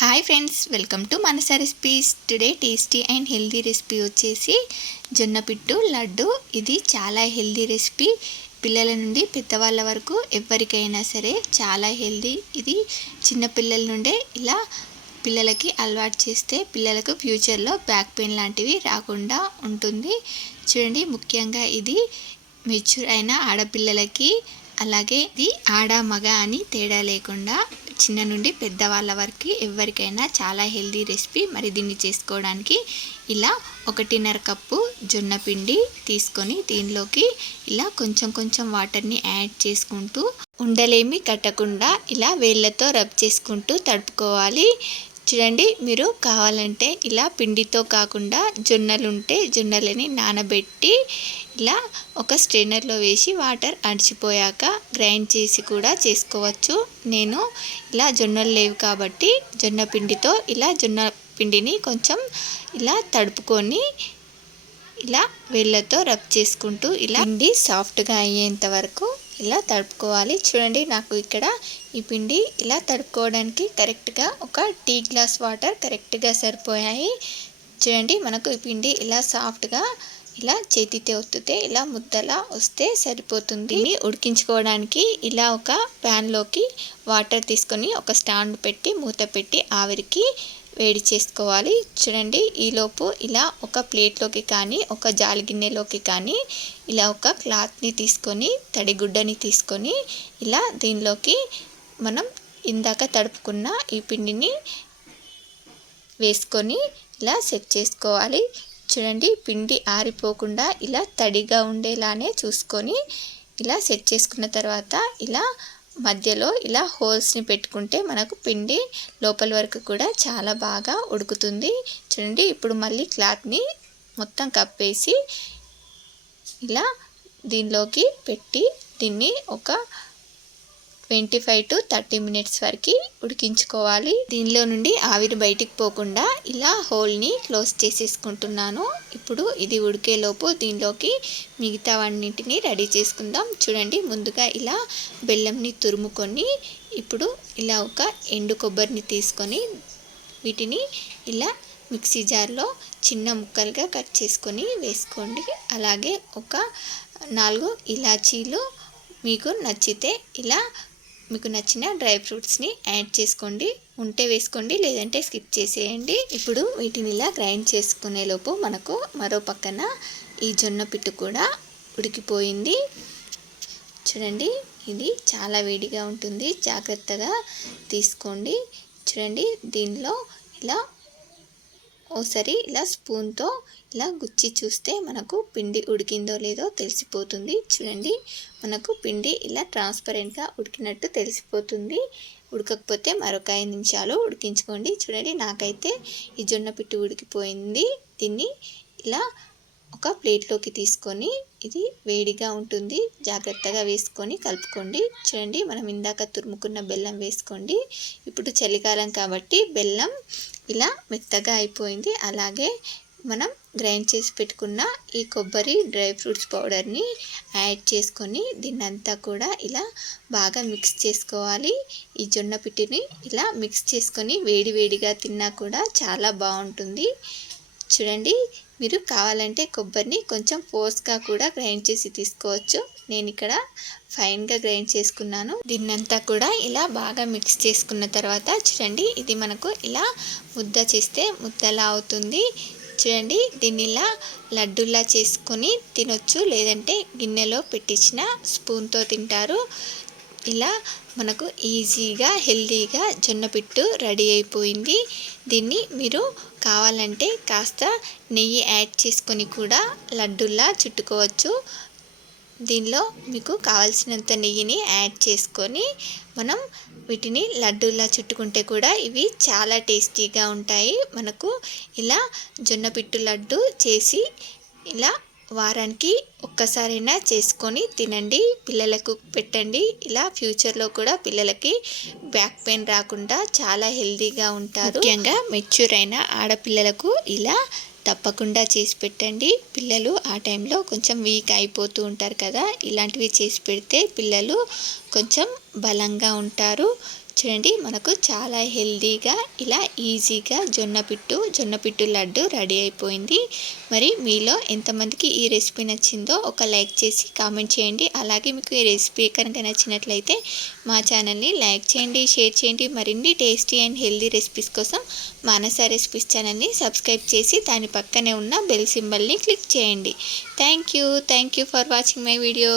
Hi friends, welcome to Manasa recipes. Today tasty and healthy recipe వచ్చేసి జొన్న పిట్టు లడ్డు. ఇది చాలా హెల్దీ రెసిపీ. పిల్లల నుండి పెద్దవాళ్ళ వరకు ఎవరికైనా సరే చాలా హెల్దీ. ఇది చిన్నపిల్లల నుండే ఇలా పిల్లలకి అలవాటు చేస్తే పిల్లలకు ఫ్యూచర్లో బ్యాక్ పెయిన్ లాంటివి రాకుండా ఉంటుంది. చూడండి, ముఖ్యంగా ఇది మెచ్యూర్ అయిన ఆడపిల్లలకి, అలాగే ఇది ఆడ మగ అని తేడా లేకుండా చిన్న నుండి పెద్దవాళ్ళ వరకు ఎవరికైనా చాలా హెల్దీ రెసిపీ. మరి దీన్ని చేసుకోవడానికి ఇలా 1.5 కప్పు జొన్న పిండి తీసుకొని దీనిలోకి ఇలా కొంచెం కొంచెం వాటర్ని యాడ్ చేసుకుంటూ ఉండలేమి కట్టకుండా ఇలా వేళ్ళతో రబ్ చేసుకుంటూ తడుపుకోవాలి. చూడండి, మీరు కావాలంటే ఇలా పిండితో కాకుండా జొన్నలుంటే జొన్నలని నానబెట్టి ఇలా ఒక స్ట్రైనర్లో వేసి వాటర్ అడిచిపోయాక గ్రైండ్ చేసి కూడా చేసుకోవచ్చు. నేను ఇలా జొన్నలు లేవు కాబట్టి జొన్న పిండితో ఇలా జొన్న పిండిని కొంచెం ఇలా తడుపుకొని ఇలా వేళ్ళతో రబ్ చేసుకుంటూ ఇలా పిండి సాఫ్ట్గా అయ్యేంత వరకు ఇలా తడుపుకోవాలి. చూడండి, నాకు ఇక్కడ ఈ పిండి ఇలా తడుపుకోవడానికి కరెక్ట్గా ఒక టీ గ్లాస్ వాటర్ కరెక్ట్గా సరిపోయాయి. చూడండి, మనకు ఈ పిండి ఇలా సాఫ్ట్గా ఇలా చేతితో ఒత్తితే ఇలా ముద్దలా వస్తే సరిపోతుంది. ఉడికించుకోవడానికి ఇలా ఒక ప్యాన్లోకి వాటర్ తీసుకొని ఒక స్టాండ్ పెట్టి మూత పెట్టి ఆవిరికి వేడి చేసుకోవాలి. చూడండి, ఈలోపు ఇలా ఒక ప్లేట్లోకి కానీ ఒక జాలి గిన్నెలోకి కానీ ఇలా ఒక క్లాత్ని తీసుకొని తడిగుడ్డని తీసుకొని ఇలా దీనిలోకి మనం ఇందాక తడుపుకున్న ఈ పిండిని వేసుకొని ఇలా సెట్ చేసుకోవాలి. చూడండి, పిండి ఆరిపోకుండా ఇలా తడిగా ఉండేలానే చూసుకొని ఇలా సెట్ చేసుకున్న తర్వాత ఇలా మధ్యలో ఇలా హోల్స్ని పెట్టుకుంటే మనకు పిండి లోపల వరకు కూడా చాలా బాగా ఉడుకుతుంది. చూడండి, ఇప్పుడు మళ్ళీ క్లాత్ని మొత్తం కప్పేసి ఇలా దీనిలోకి పెట్టి దీన్ని ఒక 25 to 30 minutes వరకు ఉడికించుకోవాలి. దీనిలో నుండి ఆవిరి బయటికి పోకుండా ఇలా హోల్ని క్లోజ్ చేసేసుకుంటున్నాను. ఇప్పుడు ఇది ఉడికేలోపు దీనిలోకి మిగతావన్నింటినీ రెడీ చేసుకుందాం. చూడండి, ముందుగా ఇలా బెల్లంని తురుముకొని ఇప్పుడు ఇలా ఒక ఎండు కొబ్బరిని తీసుకొని వీటిని ఇలా మిక్సీ జార్లో చిన్న ముక్కలుగా కట్ చేసుకొని వేసుకోండి. అలాగే ఒక 4 ఇలాచీలు మీకు నచ్చితే ఇలా మీకు నచ్చిన డ్రై ఫ్రూట్స్ని యాడ్ చేసుకోండి. ఉంటే వేసుకోండి, లేదంటే స్కిప్ చేసేయండి. ఇప్పుడు వీటిని ఇలా గ్రైండ్ చేసుకునేలోపు మనకు మరో పక్కన ఈ జొన్న పిట్టు కూడా ఉడికిపోయింది. చూడండి, ఇది చాలా వేడిగా ఉంటుంది, జాగ్రత్తగా తీసుకోండి. చూడండి, దీనిలో ఇలా ఓసారి ఇలా స్పూన్తో ఇలా గుచ్చి చూస్తే మనకు పిండి ఉడికిందో లేదో తెలిసిపోతుంది. చూడండి, మనకు పిండి ఇలా ట్రాన్స్పరెంట్గా ఉడికినట్టు తెలిసిపోతుంది. ఉడకకపోతే మరొక 5 నిమిషాలు ఉడికించుకోండి. చూడండి, నాకైతే ఈ జొన్న పిట్టు ఉడికిపోయింది. దీన్ని ఇలా ఒక ప్లేట్లోకి తీసుకొని ఇది వేడిగా ఉంటుంది, జాగ్రత్తగా వేసుకొని కలుపుకోండి. చూడండి, మనం ఇందాక తురుముకున్న బెల్లం వేసుకోండి. ఇప్పుడు చలికాలం కాబట్టి బెల్లం ఇలా మెత్తగా అయిపోయింది. అలాగే మనం గ్రైండ్ చేసి పెట్టుకున్న ఈ కొబ్బరి డ్రై ఫ్రూట్స్ పౌడర్ని యాడ్ చేసుకొని దీన్నంతా కూడా ఇలా బాగా మిక్స్ చేసుకోవాలి. ఈ జొన్న పిట్టిని ఇలా మిక్స్ చేసుకొని వేడి వేడిగా తిన్నా కూడా చాలా బాగుంటుంది. చూడండి, మీరు కావాలంటే కొబ్బరిని కొంచెం ఫోర్స్గా కూడా గ్రైండ్ చేసి తీసుకోవచ్చు. నేను ఇక్కడ ఫైన్గా గ్రైండ్ చేసుకున్నాను. దీన్నంతా కూడా ఇలా బాగా మిక్స్ చేసుకున్న తర్వాత చూడండి, ఇది మనకు ఇలా ముద్ద చేస్తే ముద్దలా అవుతుంది. చూడండి, దీన్ని ఇలా లడ్డూలా చేసుకొని తినొచ్చు, లేదంటే గిన్నెలో పెట్టించిన స్పూన్తో తింటారు. ఇలా మనకు ఈజీగా హెల్తీగా జొన్న పిట్టు రెడీ అయిపోయింది. దీన్ని మీరు కావాలంటే కాస్త నెయ్యి యాడ్ చేసుకొని కూడా లడ్డూలా చుట్టుకోవచ్చు. దీనిలో మీకు కావాల్సినంత నెయ్యిని యాడ్ చేసుకొని మనం వీటిని లడ్డూలా చుట్టుకుంటే కూడా ఇవి చాలా టేస్టీగా ఉంటాయి. మనకు ఇలా జొన్న పిట్టు లడ్డు చేసి ఇలా వారానికి ఒక్కసారైనా చేసుకొని తినండి, పిల్లలకు పెట్టండి. ఇలా ఫ్యూచర్లో కూడా పిల్లలకి బ్యాక్ పెయిన్ రాకుండా చాలా హెల్తీగా ఉంటారు. ముఖ్యంగా మెచ్యూర్ అయిన ఆడపిల్లలకు ఇలా తప్పకుండా చేసి పెట్టండి. పిల్లలు ఆ టైంలో కొంచెం వీక్ అయిపోతూ ఉంటారు కదా, ఇలాంటివి చేసి పెడితే పిల్లలు కొంచెం బలంగా ఉంటారు. చూడండి మనకు చాలా హెల్దీగా ఇలా ఈజీగా జొన్న పిట్టు లడ్డు రెడీ అయిపోయింది. మరి మీలో ఎంతమందికి ఈ రెసిపీ నచ్చిందో ఒక లైక్ చేసి కామెంట్ చేయండి. అలాగే మీకు ఈ రెసిపీ కనుక నచ్చినట్లయితే మా ఛానల్ని లైక్ చేయండి, షేర్ చేయండి. మరిన్ని టేస్టీ అండ్ హెల్దీ రెసిపీస్ కోసం మానస రెసిపీస్ ఛానల్ని సబ్స్క్రైబ్ చేసి దాని పక్కనే ఉన్న బెల్ సింబల్ని క్లిక్ చేయండి. Thank you for watching my video.